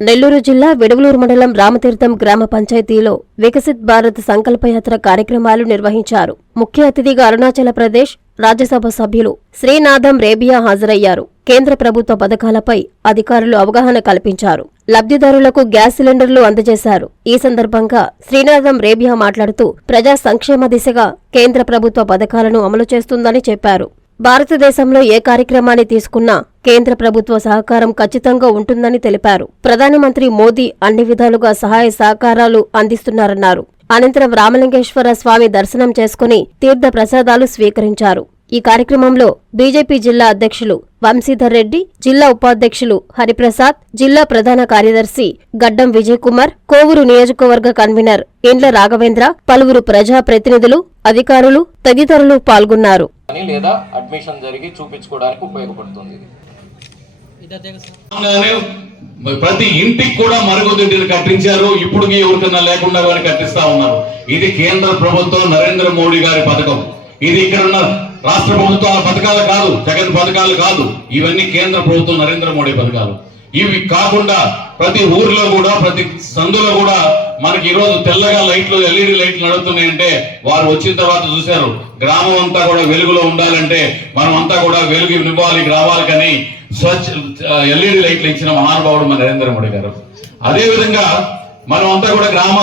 నెల్లూరు జిల్లా విడవలూరు మండలం రామతీర్థం గ్రామ పంచాయతీలో వికసిత్ భారత్ సంకల్పయాత్ర కార్యక్రమాలు నిర్వహించారు. ముఖ్య అతిథిగా అరుణాచల ప్రదేశ్ రాజ్యసభ సభ్యులు శ్రీనాథం రేబియా హాజరయ్యారు. కేంద్ర ప్రభుత్వ పథకాలపై అధికారులు అవగాహన కల్పించారు. లబ్ధిదారులకు గ్యాస్ సిలిండర్లు అందజేశారు. ఈ సందర్భంగా శ్రీనాథం రేబియా మాట్లాడుతూ ప్రజా సంక్షేమ దిశగా కేంద్ర ప్రభుత్వ పథకాలను అమలు చేస్తుందని చెప్పారు. భారతదేశంలో ఏ కార్యక్రమాన్ని తీసుకున్నా కేంద్ర ప్రభుత్వ సహకారం ఖచ్చితంగా ఉంటుందని తెలిపారు. ప్రధానమంత్రి మోదీ అన్ని విధాలుగా సహాయ సహకారాలు అందిస్తున్నారన్నారు. అనంతరం రామలింగేశ్వర స్వామి దర్శనం చేసుకుని తీర్థ ప్రసాదాలు స్వీకరించారు. ఈ కార్యక్రమంలో బీజేపీ జిల్లా అధ్యక్షులు వంశీధర్ రెడ్డి జిల్లా ఉపాధ్యక్షులు హరిప్రసాద్ జిల్లా ప్రధాన కార్యదర్శి గడ్డం విజయ్ కుమార్ కోవూరు నియోజకవర్గ కన్వీనర్ ఇండ్ల రాఘవేంద్ర పలువురు ప్రజా ప్రతినిధులు అధికారులు తదితరులు పాల్గొన్నారు. లేదా అడ్మిషన్ జరిగి చూపించుకోవడానికి ఉపయోగపడుతుంది ఇది. ప్రతి ఇంటికి కూడా మరుగుదొడ్డిని కట్టించారు. ఇప్పుడు ఎవరికన్నా లేకుండా వారిని కట్టిస్తా ఉన్నారు. ఇది కేంద్ర ప్రభుత్వం నరేంద్ర మోడీ గారి పథకం. ఇది ఇక్కడ ఉన్న రాష్ట్ర ప్రభుత్వాల పథకాలు కాదు జగన్ పథకాలు కాదు. ఇవన్నీ కేంద్ర ప్రభుత్వం నరేంద్ర మోడీ పథకాలు. ఇవి కాకుండా ప్రతి ఊర్లో కూడా ప్రతి సందులో కూడా మనకి ఈరోజు తెల్లగా లైట్లు ఎల్ఈడి లైట్లు నడుస్తున్నాయంటే వారు వచ్చిన తర్వాత చూశారు. గ్రామం అంతా కూడా వెలుగులో ఉండాలంటే మనం అంతా కూడా వెలుగు నివ్వాలి గ్రామాలకని స్వచ్ఛ ఎల్ఈడి లైట్లు ఇచ్చిన మహానుభావుడు మన నరేంద్ర మోడీ గారు. అదే విధంగా మనం అంతా కూడా గ్రామ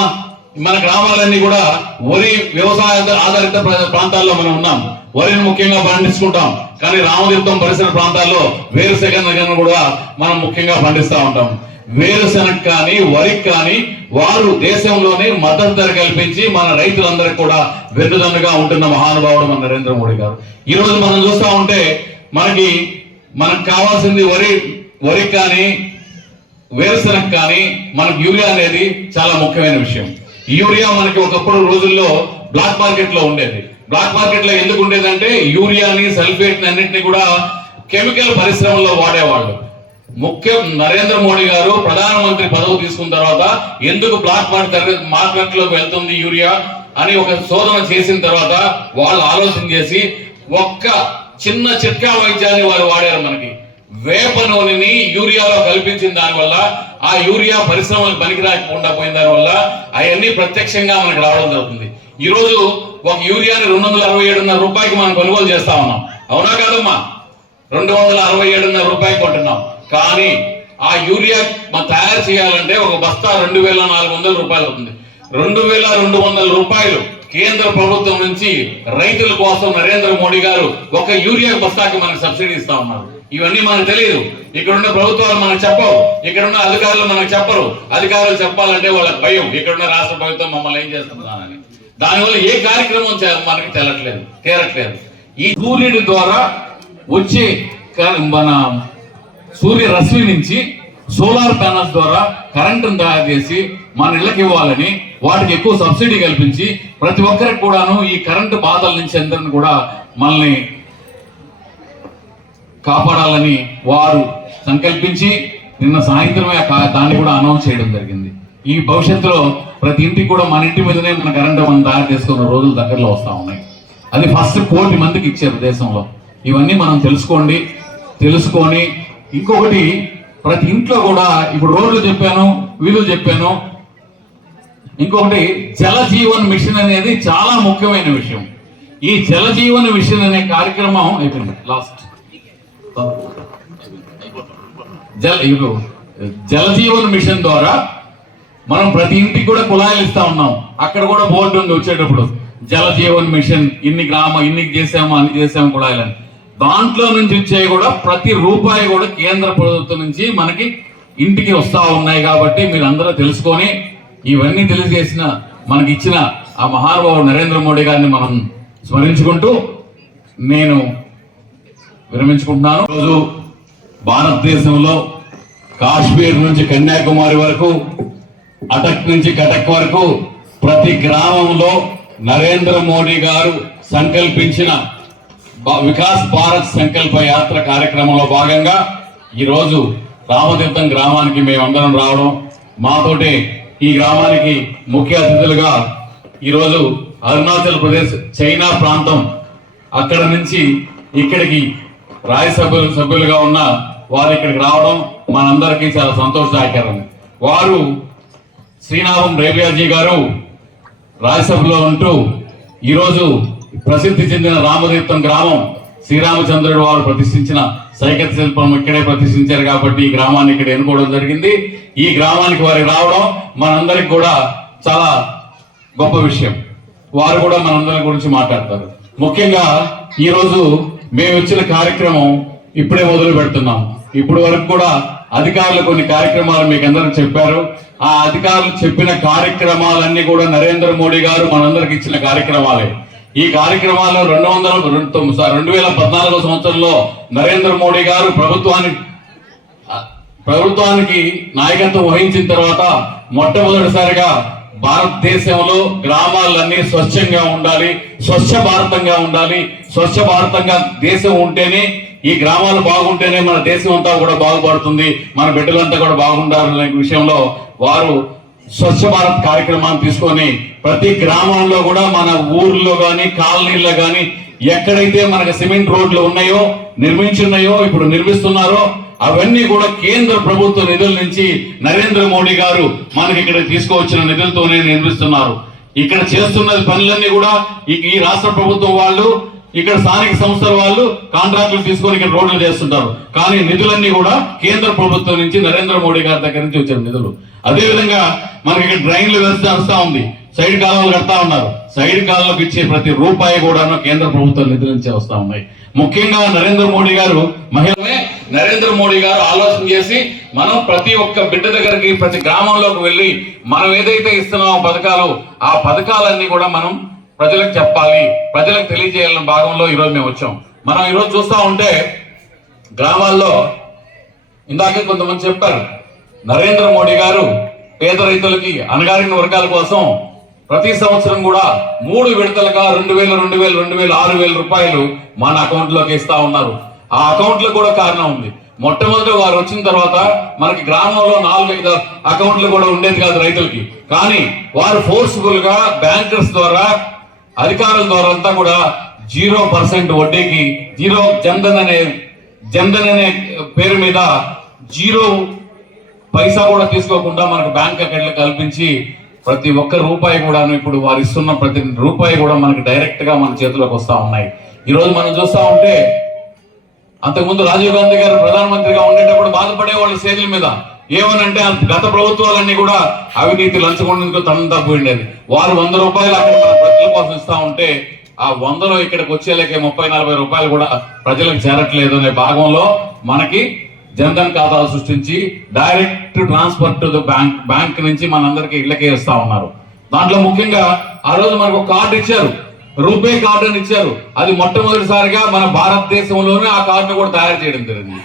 మన గ్రామాలన్నీ కూడా వరి వ్యవసాయ ఆధారిత ప్రాంతాల్లో మనం ఉన్నాం. వరిని ముఖ్యంగా పండించుకుంటాం. కానీ రామతీర్థం పరిసర ప్రాంతాల్లో వేరుశెనగను కూడా మనం ముఖ్యంగా పండిస్తూ ఉంటాం. వేరుశెనగ కానీ వరికి కానీ వారు దేశంలోనే మద్దతు ధర కల్పించి మన రైతులందరికీ కూడా వెన్నుదన్నుగా ఉంటున్న మహానుభావుడు మన నరేంద్ర మోడీ గారు. ఈ రోజు మనం చూస్తూ ఉంటే మనకి మనకు కావాల్సింది వరి వరి కానీ వేరుశనగ కానీ మనకు యూరియా అనేది చాలా ముఖ్యమైన విషయం. యూరియా మనకి ఒకప్పుడు రోజుల్లో బ్లాక్ మార్కెట్లో ఉండేది. బ్లాక్ మార్కెట్లో ఎందుకు ఉండేదంటే యూరియాని సల్ఫేట్ అన్నింటినీ కూడా కెమికల్ పరిశ్రమలో వాడేవాళ్ళు. ముఖ్యం నరేంద్ర మోడీ గారు ప్రధానమంత్రి పదవి తీసుకున్న తర్వాత ఎందుకు బ్లాక్ మార్కెట్ మార్కెట్లోకి వెళ్తుంది యూరియా అని ఒక శోధన చేసిన తర్వాత వాళ్ళు ఆలోచన చేసి ఒక్క చిన్న చిట్కా వైద్యాన్ని వారు వాడారు మనకి. వేప నూనెని యూరియాలో కల్పించిన దానివల్ల ఆ యూరియా పరిశ్రమలకు పనికి రాకుండా పోయిన దానివల్ల అవన్నీ ప్రత్యక్షంగా మనకి రావడం జరుగుతుంది. ఈ రోజు ఒక యూరియాని రెండు వందల అరవై ఏడున్నర రూపాయకి మనం కొనుగోలు చేస్తా ఉన్నాం. అవునా కాదమ్మా? రెండు వందల అరవై ఏడున్నర రూపాయలు కొంటున్నాం. కానీ ఆ యూరియా మనం తయారు చేయాలంటే ఒక బస్తా రెండు వేల నాలుగు వందల రూపాయలు అవుతుంది. రెండు వేల రెండు వందల రూపాయలు కేంద్ర ప్రభుత్వం నుంచి రైతుల కోసం నరేంద్ర మోడీ గారు ఒక యూరియా బస్తాకి మనకు సబ్సిడీ ఇస్తా ఉన్నారు. ఇవన్నీ మనకు తెలియదు. ఇక్కడున్న ప్రభుత్వాలు మనకు చెప్పవు. ఇక్కడున్న అధికారులు మనకు చెప్పరు. అధికారులు చెప్పాలంటే వాళ్ళకి భయం. ఇక్కడ ఉన్న రాష్ట్ర ప్రభుత్వం మమ్మల్ని ఏం చేస్తుందని. దానివల్ల ఏ కార్యక్రమం మనకి తెలట్లేదు తేరట్లేదు. ఈ సూర్యుడి ద్వారా వచ్చే మన సూర్య రశ్మి నుంచి సోలార్ ప్యానల్స్ ద్వారా కరెంటును తయారు చేసి మన ఇళ్ళకి ఇవ్వాలని వాటికి ఎక్కువ సబ్సిడీ కల్పించి ప్రతి ఒక్కరికి కూడాను ఈ కరెంటు బాధల నుంచి అందరిని కూడా మనల్ని కాపాడాలని వారు సంకల్పించి నిన్న సాయంత్రమే కా- దాన్ని కూడా అనౌన్స్ చేయడం జరిగింది. ఈ భవిష్యత్తులో ప్రతి ఇంటికి కూడా మన ఇంటి మీదనే మన కరెంటు మనం తయారు చేసుకున్న రోజులు దగ్గరలో వస్తూ ఉన్నాయి. అది ఫస్ట్ కోటి మందికి ఇచ్చారు దేశంలో. ఇవన్నీ మనం తెలుసుకోండి తెలుసుకొని ఇంకొకటి ప్రతి ఇంట్లో కూడా ఇప్పుడు రోడ్లు చెప్పాను వీలు చెప్పాను ఇంకొకటి జలజీవన్ మిషన్ అనేది చాలా ముఖ్యమైన విషయం. ఈ జలజీవన్ మిషన్ అనే కార్యక్రమం అయిపోయింది. లాస్ట్ జల ఇప్పుడు జలజీవన్ మిషన్ ద్వారా మనం ప్రతి ఇంటికి కూడా కుళాయిలు ఇస్తా ఉన్నాం. అక్కడ కూడా బోర్డు ఉంది వచ్చేటప్పుడు. జలజీవన్ మిషన్ ఇన్ని గ్రామ ఇన్ని చేసాము అన్ని చేసాము కుళాయిలని. దాంట్లో నుంచి వచ్చే కూడా ప్రతి రూపాయి కూడా కేంద్ర ప్రభుత్వం నుంచి మనకి ఇంటికి వస్తా ఉన్నాయి కాబట్టి మీరు అందరూ తెలుసుకొని ఇవన్నీ తెలియజేసిన మనకి ఇచ్చిన ఆ మహానుభావు నరేంద్ర మోడీ గారిని మనం స్మరించుకుంటూ నేను విరమించుకుంటున్నాను. రోజు భారతదేశంలో కాశ్మీర్ నుంచి కన్యాకుమారి వరకు అటక్ నుంచి కటక్ వరకు ప్రతి గ్రామంలో నరేంద్ర మోడీ గారు సంకల్పించిన వికాస్ భారత్ సంకల్ప యాత్ర కార్యక్రమంలో భాగంగా ఈరోజు రామతీర్థం గ్రామానికి మేమందరం రావడం మాతోటి ఈ గ్రామానికి ముఖ్య అతిథులుగా ఈరోజు అరుణాచల్ ప్రదేశ్ చైనా ప్రాంతం అక్కడ నుంచి ఇక్కడికి రాజ్యసభ్యులు సభ్యులుగా ఉన్న వారు ఇక్కడికి రావడం మనందరికీ చాలా సంతోషదాయకరం వారు శ్రీనాథం రేబియాజీ గారు రాజ్యసభలో ఉంటూ ఈరోజు ప్రసిద్ధి చెందిన రామతీర్థం గ్రామం శ్రీరామచంద్రుడు వారు ప్రతిష్ఠించిన సైకత్ శిల్పం ఇక్కడే ప్రతిష్ఠించారు కాబట్టి ఈ గ్రామాన్ని ఇక్కడ ఎన్నుకోవడం జరిగింది. ఈ గ్రామానికి వారి రావడం మనందరికి కూడా చాలా గొప్ప విషయం. వారు కూడా మనందరి గురించి మాట్లాడతారు. ముఖ్యంగా ఈరోజు మేము ఇచ్చిన కార్యక్రమం ఇప్పుడే మొదలు పెడుతున్నాం. ఇప్పుడు వరకు కూడా అధికారులు కొన్ని కార్యక్రమాలు మీకు అందరూ చెప్పారు. ఆ అధికారులు చెప్పిన కార్యక్రమాలన్నీ కూడా నరేంద్ర మోడీ గారు మనందరికి ఇచ్చిన కార్యక్రమాలే. ఈ కార్యక్రమాల్లో రెండు వందల రెండు తొమ్మిది రెండు వేల పద్నాలుగో సంవత్సరంలో నరేంద్ర మోడీ గారు ప్రభుత్వానికి ప్రభుత్వానికి నాయకత్వం వహించిన తర్వాత మొట్టమొదటిసారిగా భారతదేశంలో గ్రామాలన్నీ స్వచ్ఛంగా ఉండాలి స్వచ్ఛ భారతంగా ఉండాలి స్వచ్ఛ భారతంగా దేశం ఉంటేనే ఈ గ్రామాలు బాగుంటేనే మన దేశం అంతా కూడా బాగుపడుతుంది మన బిడ్డలంతా కూడా బాగుండాలనే విషయంలో వారు స్వచ్ఛ భారత్ కార్యక్రమాన్ని తీసుకొని ప్రతి గ్రామాల్లో కూడా మన ఊర్లో కానీ కాలనీల్లో కానీ ఎక్కడైతే మనకి సిమెంట్ రోడ్లు ఉన్నాయో నిర్మించున్నాయో ఇప్పుడు నిర్మిస్తున్నారో అవన్నీ కూడా కేంద్ర ప్రభుత్వ నిధుల నుంచి నరేంద్ర మోడీ గారు మనకి ఇక్కడ తీసుకువచ్చిన నిధులతోనే నిర్మిస్తున్నారు. ఇక్కడ చేస్తున్న పనులన్నీ కూడా ఈ- రాష్ట్ర ప్రభుత్వం వాళ్ళు ఇక్కడ స్థానిక సంస్థల వాళ్ళు కాంట్రాక్టులు తీసుకొని ఇక్కడ రోడ్లు చేస్తుంటారు. కానీ నిధులన్నీ కూడా కేంద్ర ప్రభుత్వం నుంచి నరేంద్ర మోడీ గారి దగ్గర నుంచి వచ్చిన నిధులు. అదేవిధంగా మనకి ఇక్కడ డ్రైన్లు వేస్తే వస్తా ఉంది. సైడ్ కాలువలు కడతా ఉన్నారు. సైడ్ కాలువలకు ఇచ్చే ప్రతి రూపాయి కూడా కేంద్ర ప్రభుత్వం నిధుల నుంచి వస్తా ఉన్నాయి. ముఖ్యంగా నరేంద్ర మోడీ గారు మహిళమే నరేంద్ర మోడీ గారు ఆలోచన చేసి మనం ప్రతి ఒక్క బిడ్డ దగ్గరికి ప్రతి గ్రామంలోకి వెళ్ళి మనం ఏదైతే ఇస్తున్నామో పథకాలు ఆ పథకాలన్నీ కూడా మనం ప్రజలకు చెప్పాలి. ప్రజలకు తెలియజేయాలన్న భాగంలో ఈరోజు మేము వచ్చాం. మనం ఈరోజు చూస్తూ ఉంటే గ్రామాల్లో ఇందాకే కొంతమంది చెప్పారు నరేంద్ర మోడీ గారు పేద రైతులకి అణగారిన వర్గాల కోసం ప్రతి సంవత్సరం కూడా మూడు విడతలుగా రెండు వేల రెండు వేల రెండు వేల ఆరు వేల రూపాయలు మన అకౌంట్లోకి ఇస్తా ఉన్నారు. ఆ అకౌంట్లో కూడా కారణం ఉంది. మొట్టమొదటి వారు వచ్చిన తర్వాత మనకి గ్రామంలో నాలుగైదు అకౌంట్లు కూడా ఉండేది కాదు రైతులకి. కానీ వారు ఫోర్స్ఫుల్గా బ్యాంకర్స్ ద్వారా అధికారుల ద్వారా అంతా కూడా జీరో పర్సెంట్ వడ్డీకి జీరో జన్ధన్ అనే జన్ధన్ అనే పేరు మీద జీరో పైసా కూడా తీసుకోకుండా మనకు బ్యాంక్ అకౌంట్లు కల్పించి ప్రతి ఒక్క రూపాయి కూడా ఇప్పుడు వారు ఇస్తున్న ప్రతి రూపాయి కూడా మనకి డైరెక్ట్గా మన చేతిలోకి వస్తా ఉన్నాయి. ఈ రోజు మనం చూస్తా ఉంటే అంతకుముందు రాజీవ్ గాంధీ గారు ప్రధానమంత్రిగా ఉండేటప్పుడు బాధపడేవాళ్ళు సేతుల మీద. ఏమనంటే గత ప్రభుత్వాలన్నీ కూడా అవినీతి లంచగొండకు తనంతా పోయిండేది. వారు వంద రూపాయలు అక్కడ మన ప్రజల కోసం ఇస్తా ఉంటే ఆ వందలో ఇక్కడికి వచ్చేలాగే ముప్పై నలభై రూపాయలు కూడా ప్రజలకు చేరట్లేదు అనే భాగంలో మనకి జన్ధన్ ఖాతాలు సృష్టించి direct transfer to the bank bank నుంచి మనందరికి ఇళ్ళకే ఇస్తా ఉన్నారు. దాంట్లో ముఖ్యంగా ఆ రోజు మనకు ఒక కార్డు ఇచ్చారు. రూపే కార్డు అని ఇచ్చారు. అది మొట్టమొదటిసారిగా మన భారతదేశంలోనే ఆ కార్డు కూడా తయారు చేయడం జరిగింది.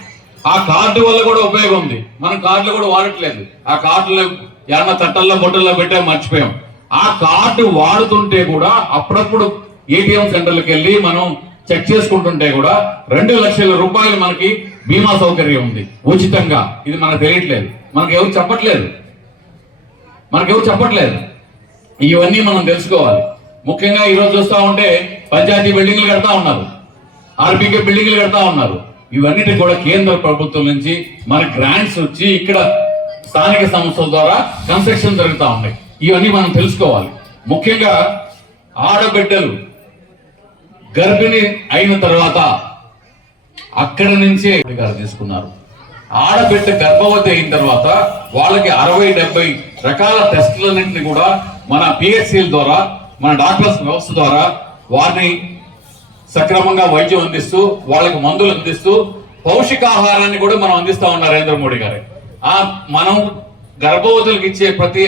ఆ కార్డు వల్ల కూడా ఉపయోగం ఉంది. మనం కార్డులు కూడా వాడట్లేదు. ఆ కార్డులు ఏమన్నా తట్టల్లో బొట్టల్లో పెట్టే మర్చిపోయాం. ఆ కార్డు వాడుతుంటే కూడా అప్పుడప్పుడు ఏటీఎం సెంటర్లకు వెళ్ళి మనం చెక్ చేసుకుంటుంటే కూడా రెండు లక్షల రూపాయలు మనకి బీమా సౌకర్యం ఉంది. ఉచితంగా. ఇది మనకు తెలియట్లేదు. మనకు ఎవరు చెప్పట్లేదు. మనకు ఎవరు చెప్పట్లేదు. ఇవన్నీ మనం తెలుసుకోవాలి. ముఖ్యంగా ఈరోజు చూస్తూ ఉంటే పంచాయతీ బిల్డింగ్లు కడతా ఉన్నారు. ఆర్బీకే బిల్డింగ్లు కడతా ఉన్నారు. ఇవన్నిటి కూడా కేంద్ర ప్రభుత్వం నుంచి మన గ్రాంట్స్ వచ్చి ఇక్కడ స్థానిక సంస్థల ద్వారా కన్స్ట్రక్షన్ జరుగుతూ ఉన్నాయి. ఇవన్నీ మనం తెలుసుకోవాలి. ముఖ్యంగా ఆడబిడ్డలు గర్భిణి అయిన తర్వాత అక్కడి నుంచే గారు తీసుకున్నారు. ఆడబిడ్డ గర్భవతి అయిన తర్వాత వాళ్ళకి అరవై డెబ్బై రకాల టెస్టులన్నింటినీ కూడా మన పిహెచ్సిల ద్వారా మన డాక్టర్స్ వ్యవస్థ ద్వారా వారిని సక్రమంగా వైద్యం అందిస్తూ వాళ్ళకి మందులు అందిస్తూ పౌష్టికాహారాన్ని కూడా మనం అందిస్తా ఉన్నారు నరేంద్ర మోడీ గారు. ఆ మనం గర్భవతులకు ఇచ్చే ప్రతి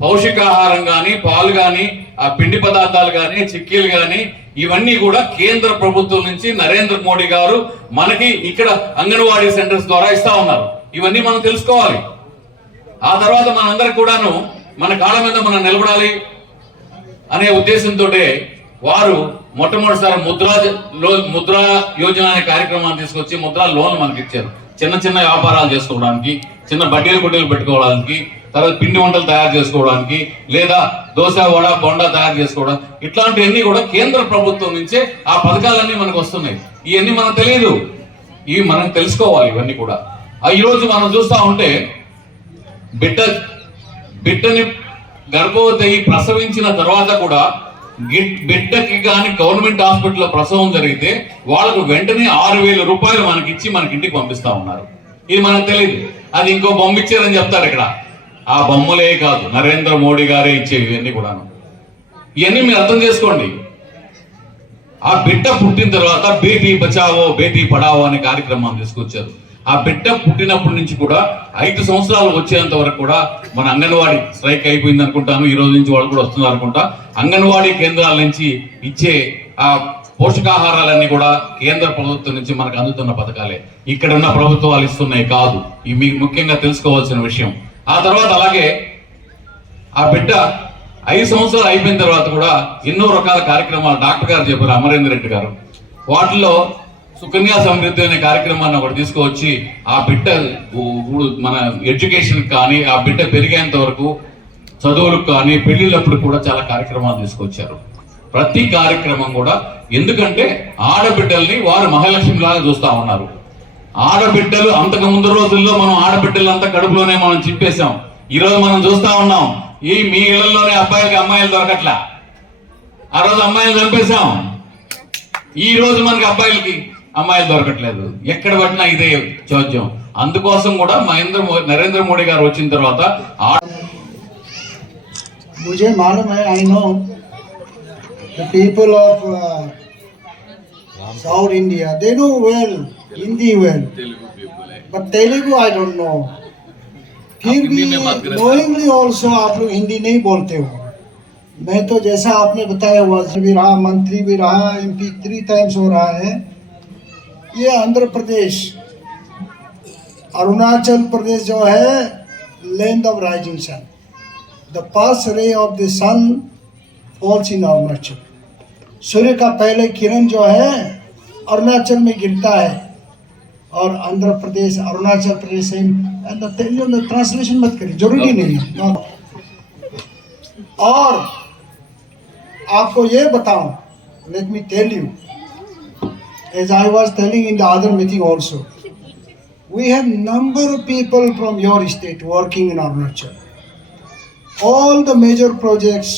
పౌష్టికాహారం కానీ పాలు కానీ ఆ పిండి పదార్థాలు కానీ చిక్కీలు కానీ ఇవన్నీ కూడా కేంద్ర ప్రభుత్వం నుంచి నరేంద్ర మోడీ గారు మనకి ఇక్కడ అంగన్వాడీ సెంటర్స్ ద్వారా ఇస్తా ఉన్నారు. ఇవన్నీ మనం తెలుసుకోవాలి. ఆ తర్వాత మనందరికి కూడాను మన కాళ్ళ మీద మనం నిలబడాలి అనే ఉద్దేశంతో వారు మొట్టమొదటిసారి ముద్రా లో- ముద్రా యోజన అనే కార్యక్రమాన్ని తీసుకొచ్చి ముద్రా లోన్ మనకి ఇచ్చారు చిన్న చిన్న వ్యాపారాలు చేసుకోవడానికి చిన్న బడ్డీలు గుడ్డీలు పెట్టుకోవడానికి తర్వాత పిండి వంటలు తయారు చేసుకోవడానికి లేదా దోశ వడ బొండ తయారు చేసుకోవడం ఇట్లాంటివన్నీ కూడా కేంద్ర ప్రభుత్వం నుంచే ఆ పథకాలన్నీ మనకు వస్తున్నాయి. ఇవన్నీ మనకు తెలియదు ఇవి మనం తెలుసుకోవాలి ఇవన్నీ కూడా. ఈరోజు మనం చూస్తా ఉంటే బిడ్డ బిడ్డని గర్భవతి ప్రసవించిన తర్వాత కూడా బిడ్డకి కానీ గవర్నమెంట్ హాస్పిటల్లో ప్రసవం జరిగితే వాళ్ళకు వెంటనే ఆరు వేల రూపాయలు మనకి ఇచ్చి మనకి ఇంటికి పంపిస్తా ఉన్నారు. ఇది మనకు తెలియదు అది ఇంకో పంపించారని చెప్తారు ఇక్కడ. ఆ బొమ్మలే కాదు నరేంద్ర మోడీ గారే ఇచ్చేవి ఇవన్నీ కూడాను. ఇవన్నీ మీరు అర్థం చేసుకోండి. ఆ బిడ్డ పుట్టిన తర్వాత బేటీ బచావో బేటీ పడావో అనే కార్యక్రమాన్ని తీసుకొచ్చారు. ఆ బిడ్డ పుట్టినప్పటి నుంచి కూడా ఐదు సంవత్సరాలు వచ్చేంత వరకు కూడా మన అంగన్వాడీ స్ట్రైక్ అయిపోయింది అనుకుంటాను. ఈ రోజు నుంచి వాళ్ళు కూడా వస్తున్నారు అనుకుంటా. అంగన్వాడీ కేంద్రాల నుంచి ఇచ్చే ఆ పోషకాహారాలన్నీ కూడా కేంద్ర ప్రభుత్వం నుంచి మనకు అందుతున్న పథకాలే. ఇక్కడ ఉన్న ప్రభుత్వాలు ఇస్తున్నాయి కాదు. ఇవి మీకు ముఖ్యంగా తెలుసుకోవాల్సిన విషయం. ఆ తర్వాత అలాగే ఆ బిడ్డ ఐదు సంవత్సరాలు అయిపోయిన తర్వాత కూడా ఎన్నో రకాల కార్యక్రమాలు డాక్టర్ గారు చెప్పారు అమరేందర్ రెడ్డి గారు. వాటిలో సుకన్య సమృద్ధి అనే కార్యక్రమాన్ని ఒకటి తీసుకువచ్చి ఆ బిడ్డ మన ఎడ్యుకేషన్ కానీ ఆ బిడ్డ పెరిగేంత వరకు చదువులకు కానీ పెళ్ళిళ్ళప్పుడు కూడా చాలా కార్యక్రమాలు తీసుకొచ్చారు. ప్రతి కార్యక్రమం కూడా ఎందుకంటే ఆడబిడ్డల్ని వారు మహాలక్ష్మి లాగా చూస్తా ఉన్నారు. ఆడబిడ్డలు అంతకు ముందు రోజుల్లో మనం ఆడబిడ్డలంతా కడుపులోనే మనం చింపేశాం ఈ రోజు మనం చూస్తా ఉన్నాం ఈ మీ ఇళ్లలోనే అబ్బాయిలకి అమ్మాయిలు దొరకట్లా ఆ రోజు అమ్మాయిలు చంపేశాం ఈ రోజు మనకి అబ్బాయిలకి అమ్మాయిలు దొరకట్లేదు ఎక్కడ పట్టినా ఇదే చోద్యం అందుకోసం కూడా మహేంద్ర మో- నరేంద్ర మోడీ గారు వచ్చిన తర్వాత ఆ मुझे मालूम है I know the people of south India they know well Hindi well but Telugu I don't know फिर भी नोइंगली ऑल्सो आप लोग हिंदी नहीं बोलते हो मैं तो जैसा आपने बताया वर्ष भी रहा मंत्री भी रहा एमपी थ्री टाइम्स हो रहा है ये आंध्र प्रदेश अरुणाचल प्रदेश जो है land of rising sun the first ray of the sun falls in Arunachal सूर्य का पहले किरण जो है अरुणाचल में गिरता है और आंध्र प्रदेश अरुणाचल प्रदेश ट्रांसलेशन मत करें ज़रूरी नहीं है। और आपको ये बताऊँ let me tell you as I was telling in the other meeting also we have number of people from your state working in Arunachal all the major projects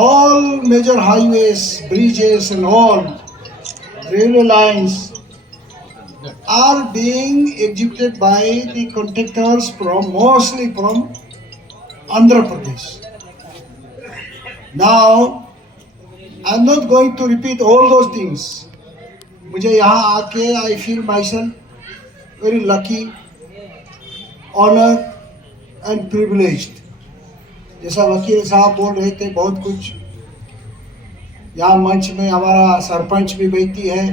all major highways bridges and all railway lines are being executed by the contractors from mostly from Andhra Pradesh. Now, I'm not going to repeat all those things. मुझे यहाँ आके I feel myself very lucky honour and privileged जैसा वकील साहब बोल रहे थे बहुत कुछ यहाँ मंच में हमारा सरपंच भी बैठी है।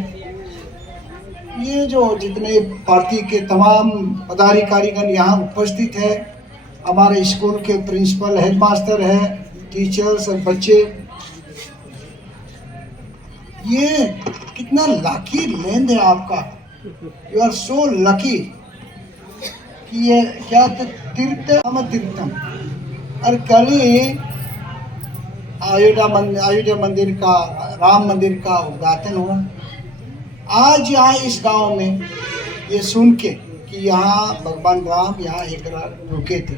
ये जो जितने पार्टी के तमाम पदाधिकारीगण यहाँ उपस्थित है, हमारे स्कूल के प्रिंसिपल, हेडमास्टर है, टीचर्स और बच्चे, ये कितना लकी लैंड है आपका। यू आर सो लकी कि ये क्या तो तीर्थ हम तीर्थम। और कल ही अयोध्या मंदिर अयोध्या मंदिर का, राम मंदिर का उद्घाटन हुआ। आज यहाँ इस गाँव में ये सुन के कि यहाँ भगवान राम यहाँ एक रुके थे।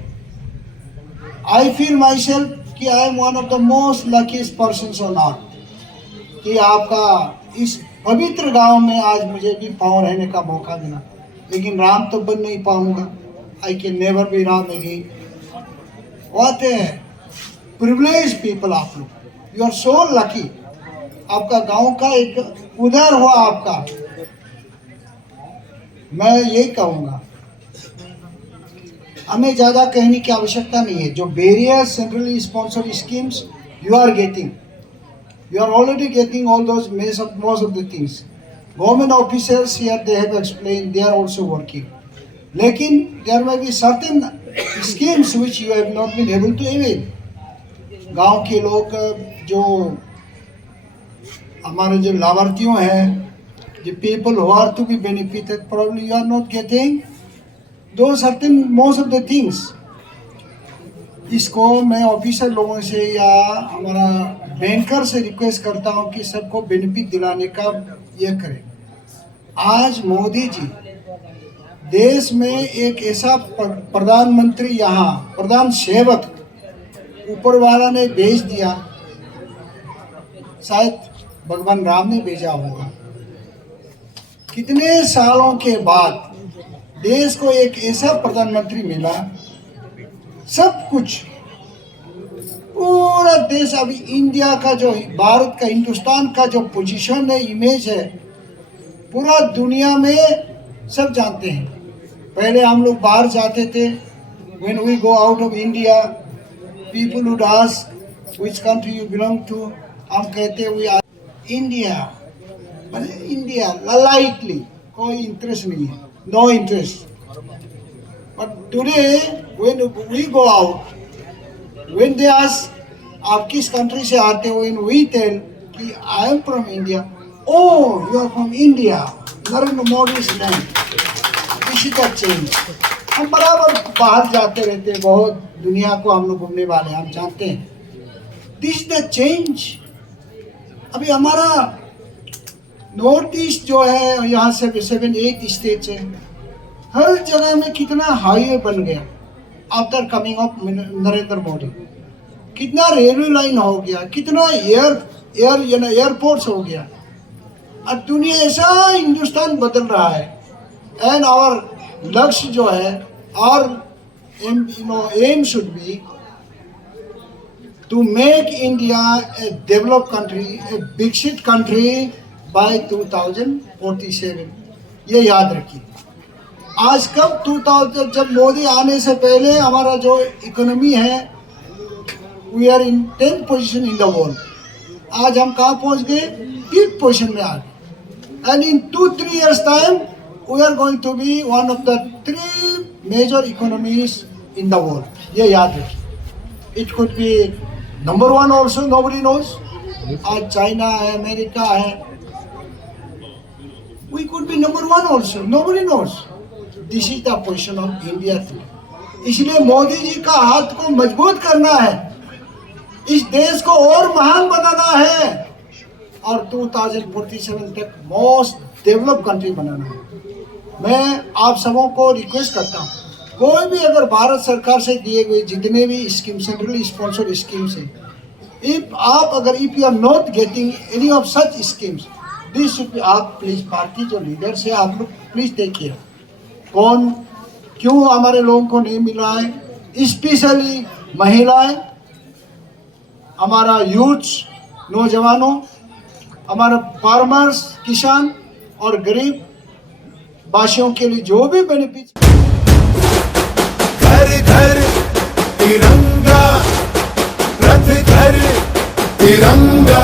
आई फील माई सेल्फ कि I am one of the most luckiest person on earth कि आपका इस पवित्र गाँव में आज मुझे भी पाँव रहने का मौका मिला। लेकिन राम तो बन नहीं पाऊँगा। I can never be Ram again what privilege people आप लोग। यू आर सो लकी आपका गाँव का एक उधर हुआ आपका। मैं यही कहूँगा। हमें ज़्यादा कहने की आवश्यकता नहीं है। जो barrier centrally sponsored schemes you are getting you are already getting all though most of the things government officers here they have explain they are also working लेकिन there may be certain schemes which you have not been able to event गाँव के लोग, जो हमारे जो लाभार्थियों हैं, the people who are to be benefited probably, you are not getting those certain, most of the things. इसको मैं ऑफिसर लोगों से या हमारा बैंकर से रिक्वेस्ट करता हूँ कि सबको बेनिफिट दिलाने का ये करें आज मोदी जी, देश में एक ऐसा प्रधानमंत्री यहाँ, प्रधान सेवक ऊपर वाला ने भेज दिया। शायद भगवान राम ने भेजा होगा। कितने सालों के बाद देश को एक ऐसा प्रधानमंत्री मिला, सब कुछ। पूरा देश अभी इंडिया का जो, भारत का, हिंदुस्तान का जो पोजीशन है इमेज है, पूरा दुनिया में सब जानते हैं। पहले हम लोग बाहर जाते थे, when we go out of India people would ask which country you belong to हम कहते we are India मैंने इंडिया लाइटली कोई इंटरेस्ट नहीं है no interest but today when we go out when they ask आप किस country से आते हो when we tell कि I am from India oh you are from India Narendra Modi is land इसी का चेंज हम बराबर बाहर जाते रहते हैं, बहुत दुनिया को हम लोग घूमने वाले हम जानते हैं। दिस द चेंज अभी हमारा नॉर्थ ईस्ट जो है, यहाँ से सेवन एट स्टेट्स है। हर जगह में कितना हाईवे बन गया। After coming of Narendra Modi कितना रेलवे लाइन हो गया, कितना एयर एयर एयरपोर्ट्स हो गया। और दुनिया ऐसा हिंदुस्तान बदल रहा है। एंड और लक्ष्य जो है और you know aim should be to make India a developed country, country by 2047 ये याद रखिए। आज कब 2000 जब मोदी आने से पहले हमारा जो इकोनॉमी है we are in tenth position in the world आज हम कहाँ पहुँच गए? फिफ्थ पोजीशन में आ गए। And in two three years time we are going to be one of the three major economies in the world ये याद रखिए it could be number one also nobody knows आज चाइना है America है we could be number one also nobody knows this is the position of India इसलिए मोदी जी का हाथ को मज़बूत करना है। इस देश को और महान बनाना है। और 2047 तक मोस्ट डेवलप कंट्री बनाना है। मैं आप सबों को रिक्वेस्ट करता हूँ, कोई भी अगर भारत सरकार से दिए गए जितने भी स्कीम सेंट्रल स्पॉन्सर स्कीम्स हैं इफ़ आप अगर if you are not getting any of such schemes this आप प्लीज़ पार्टी जो लीडर्स है आप लोग प्लीज़ देखिए, कौन, क्यों हमारे लोगों को नहीं मिल रहा है स्पेशली महिलाएँ, हमारा यूथ्स नौजवानों, हमारा फार्मर्स किसान और गरीब वासियों के लिए जो भी बेनिफिट घर घर तिरंगा रथ घर तिरंगा।